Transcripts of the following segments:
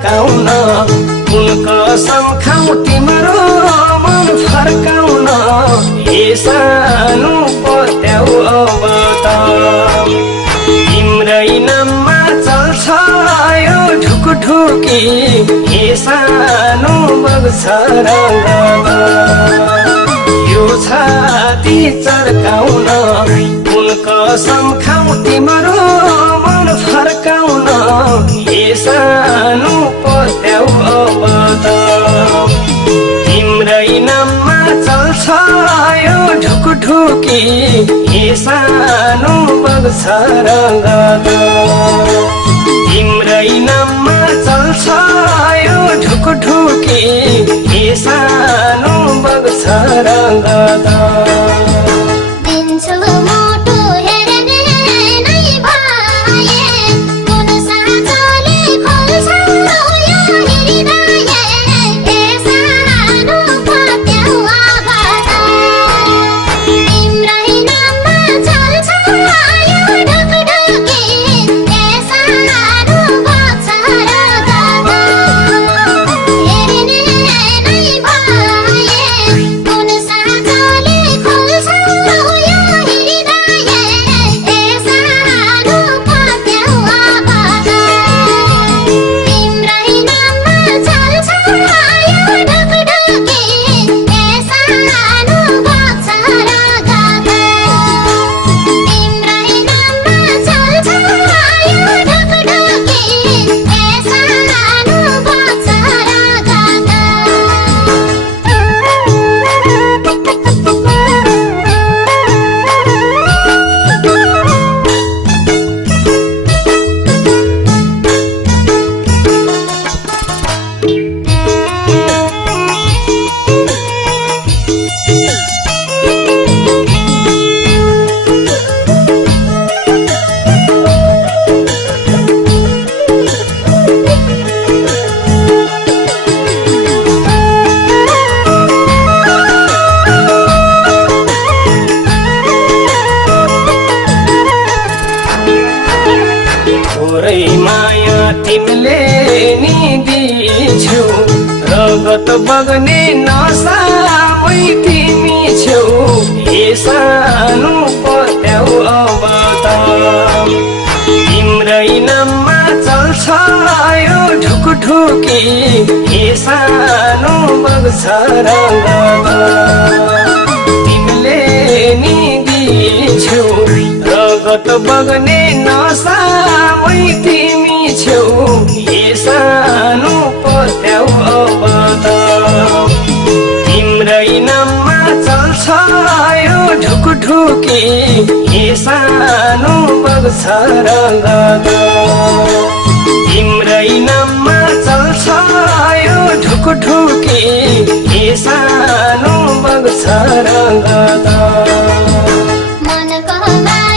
चर्काउन कुन कसम खाऊ तिम्रो मन फर्काउन ए सानो पत्याउ अब त तिम्रै नाममा चल्छ यो ढुकढुकी ए सानो बग्छ रङ्ग यो छाती चर्काउन कुन कसम खाऊ तिम्रो मन फर्काउन ए सानो पत्याउ अब त तिम्रै नाममा चल्छ यो ढुकढुकी ए सानो बग्छ रङ्ग तिम्रै नाममा चल्छ यो ढुकढुकी ए सानो बग्छ रङ्ग रगत बग्ने नसामै तिमी छेउ ए सानो पत्याउ अब त तिम्रै नाममा चल्छ यो ढुकढुकी ए सानो बग्छ रङ्ग तिमीले नि दिछौ रगत बग्ने नसामै तिमी छेउ ए सानो पत्याउ अब त तिम्रै नाममा चल्छ यो ढुकढुकी ए सानो बग्छ रङ्ग तिम्रै नाममा चल्छ यो ढुकढुकी ए सानो बग्छ रङ्ग Bye.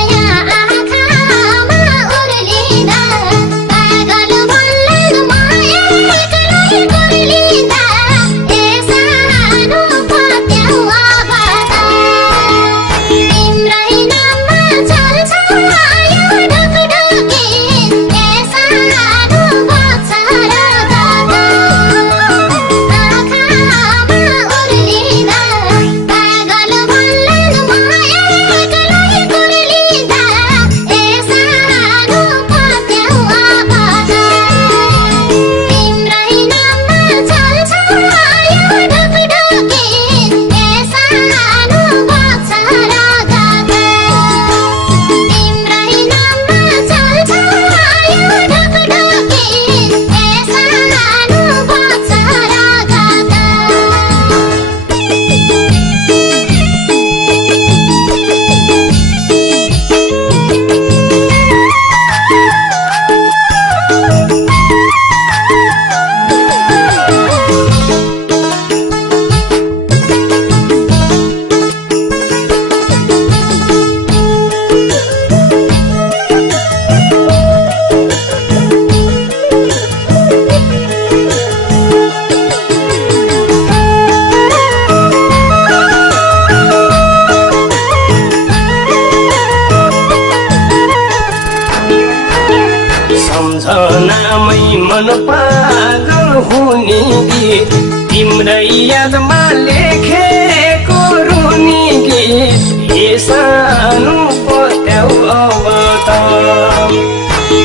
यादमा लेखेको रुनी गीत ए सानो पत्याउ अब त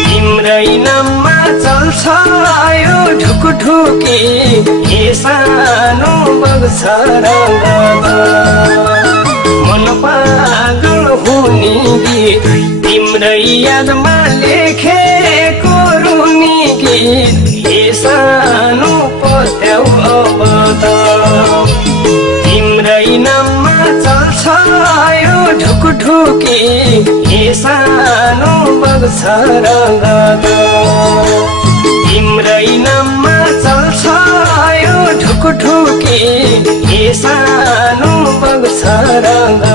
तिम्रै नाममा चल्छ यो ढुकढुकी ए सानो बग्छ रगत मन पागल हुने गीत तिम्रै यादमा लेखेको रुनी गीत ए सानो पत्याउ अब त तिम्रै नाममा चल्छ यो ढुकढुकी ए सानो बग्छ रगत तिम्रै नाममा चल्छ यो ढुकढुकी ए सानो बग्छ रगत